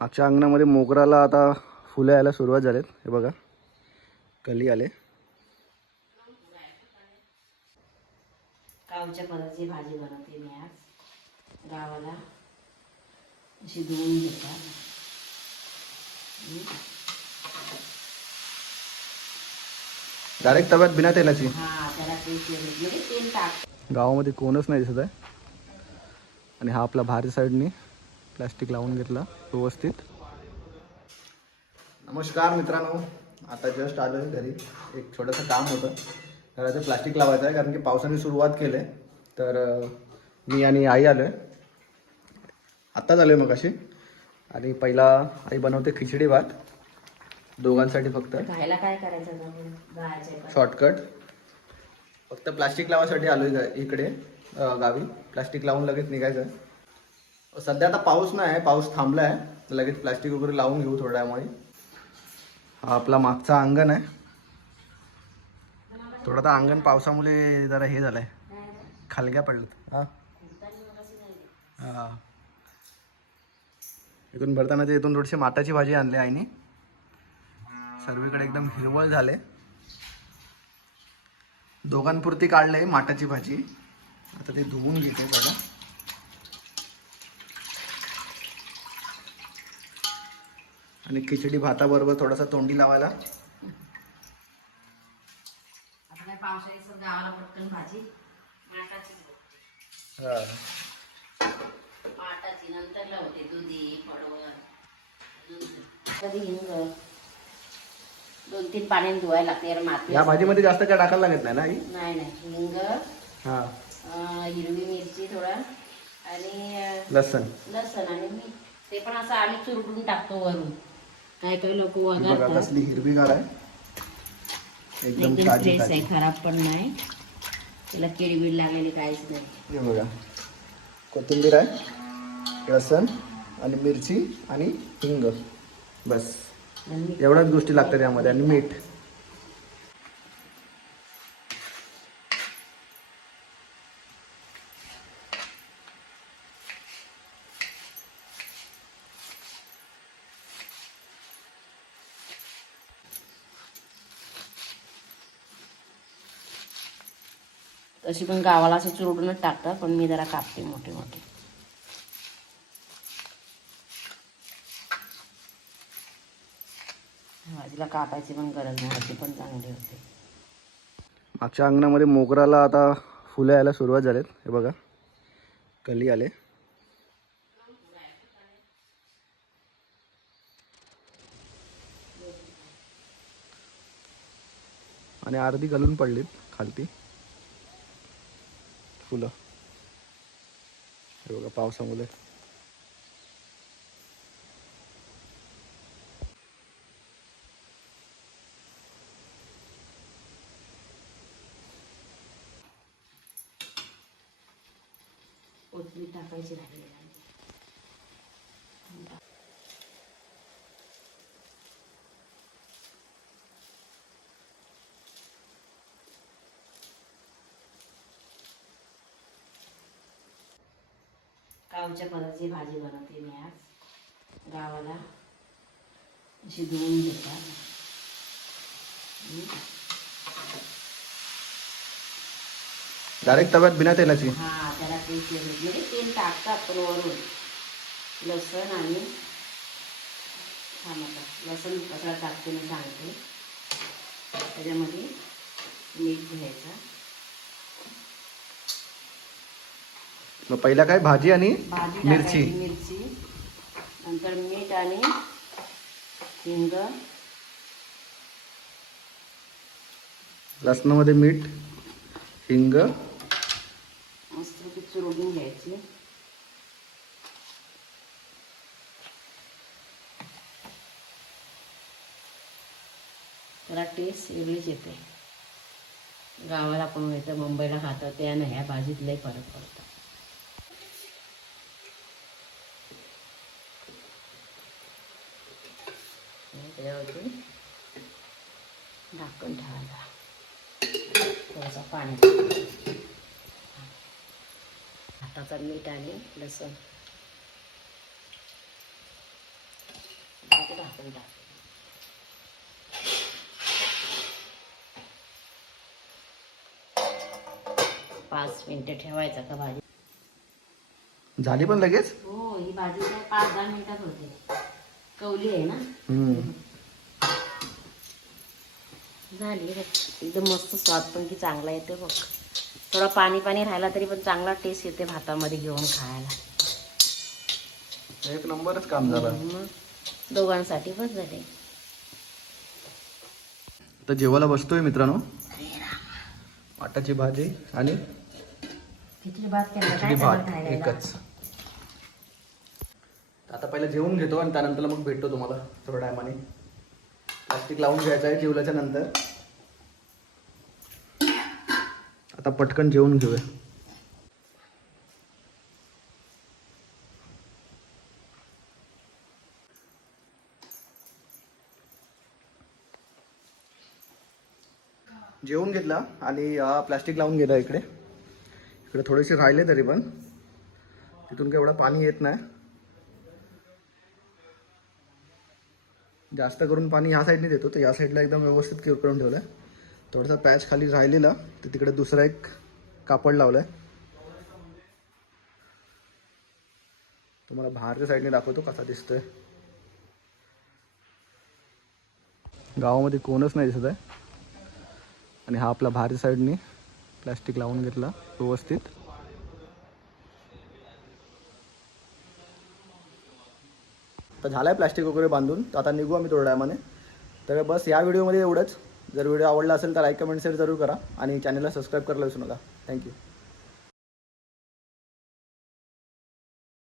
मागच्या अंगणामध्ये मोगराला आता फुलं यायला सुरुवात झालेत. हे बघा. कली आले. गावच्या पदाची भाजी बनवते मी आज. गावाला अशी धुवून घेतात डायरेक्ट तव्यात बिना तेलाची? म्हणजे गावामध्ये कोणच नाही दिसत आहे. आणि हा आपला भारी साईडनी प्लॅस्टिक लावून घेतला व्यवस्थित. नमस्कार मित्रांनो आता जस्ट आलो आहे घरी. एक छोटंसं काम होतं. घराचं प्लॅस्टिक लावायचं आहे कारण की पावसाने सुरुवात केली. आहे तर मी आणि आई आलो आहे आत्ताच आलो आहे मग अशी आणि पहिला आई बनवते खिचडी भात. दोघांसाठी फक्त. खायला काय करायचं? शॉर्टकट फक्त प्लास्टिक लावायसाठी आलोय इकडे गावी. प्लास्टिक लावून लगेच निघायचं. सध्या आता पाऊस नाही आहे पाऊस थांबला आहे लगेच प्लास्टिक वगैरे लावून घेऊ थोड्या वेळामुळे हा आपला मागचा अंगण आहे. थोडं तर अंगण पावसामुळे जरा हे झालंय. खालग्या पडलं हा. इथून भरताना ते इथून थोडीशी माटाची भाजी आणली आईने. सर्वीकडे एकदम हिरवळ झाले. दोघांपुरती काढलंय माटाची भाजी. आता ते धुवून घेते बघा आणि खिचडी भाताबरोबर थोडासा तोंडी लावायला. हा. दोन तीन पाण्याने धुवायला लागते माती या भाजीमध्ये जास्त काय टाकायला लागत नाही ना आई? नाही नाही. हिंग हा. हिरवी मिरची थोडा आणि लसण. लसण आणि मीठ. ते पण असं आम्ही चुरडून टाकतो वरून. काय काय लोक बघा कसली हिरवीगार आहे. एकदम एकदम ताजी फ्रेश आहे ताजी खराब पण नाही. त्याला किडबीड लागलेली काहीच नाही. हे बघा. कोथिंबीर आहे लसण आणि मिरची आणि हिंग. बस. आणि. एवढ्याच गोष्टी लागतात यामध्ये. आणि मीठ. तशी पण गावाला असे चुरडूनच टाकतात पण मी जरा कापते मोठे मोठे. भाजीला कापायची पण गरज नाही भाजी पण चांगली होते. मागच्या अंगणामध्ये मोगराला आता फुलं यायला सुरुवात झालेत. हे बघा कली आले. आणि अर्धी घालून पडलीत खालती. फुलं. हे बघा पावसामुळे. कोथमीर टाकायची राहिली आहे. गावच्या पदाची भाजी बनवते मी आज. गावाला अशी धुवून घेतात. डायरेक्ट तव्यात बिना तेलाची? हा त्याला तेल तेल म्हणजे तेल टाकतात पण वरून. लसण आणि टमाटर लसण कसं टाकते मी सांगते. त्याच्यामध्ये मीठ घ्यायचं. मग पहिला काय? भाजी आणि भाजी मिरची. टाकायची मिरची. नंतर मीठ आणि हिंग. लसणामध्ये मीठ हिंग. मस्त चुरडून घ्यायची. त्याला टेस्ट वेगळीच येते. गावाला आपण येतं? मुंबईला खातो त्या नाही. ह्या भाजीत लय फरक पडतो. त्याच्यावरती ढाकण ठेवायचा थोडंसं पाणी. हाताचा मीठ आणि लसूण झाकण टाक पाच मिनिटं ठेवायचं का भाजी? झाली पण लगेच? हो ही भाजी काय पाच दहा मिनिटात होते. कवली आहे ना? हम्म. झाली रे. एकदम मस्त स्वाद पण की चांगला येते बघ. थोडा पाणी पाणी राहिला तरी पण चांगला टेस्ट येते भातामध्ये घेऊन खायला. एक नंबरच काम झालं. दोघांसाठी बस झाले. तर जेवायला बसतोय मित्रांनो. वाटाची भाजी आणि भात एकच. आता पहिला जेवून घेतो आणि त्यानंतर मग भेटतो तुम्हाला थोड्या टायमाने. प्लास्टिक लावून घ्यायचं आहे जेवल्याच्या नंतर. आता पटकन जेवून घेऊया. जेवून घेतला आणि प्लास्टिक लावून गेला इकडे. इकडे थोडेसे राहिले तरी पण. तिथून काही एवढं पाणी येत नाही. जास्त करून पाणी ह्या साईडने देतो. तर या साईडला एकदम व्यवस्थित क्युअर करून ठेवलं आहे थोडासा पॅच खाली राहिलेला. तर तिकडे दुसरा एक कापड लावलं आहे तुम्हाला बाहेरच्या साईडने दाखवतो कसा दिसतोय. गावामध्ये कोणच नाही दिसत आहे. आणि हा आपला बाहेरच्या साईडने प्लॅस्टिक लावून घेतला. व्यवस्थित. तर झालं आहे प्लॅस्टिक वगैरे बांधून. तर आता निघू आम्ही थोड्या टायमाने. तर बस या व्हिडिओमध्ये एवढंच. जर व्हिडिओ आवडला असेल तर लाईक कमेंट शेअर जरूर करा. आणि चॅनलला सबस्क्राईब करायला विसरू नका. थँक्यू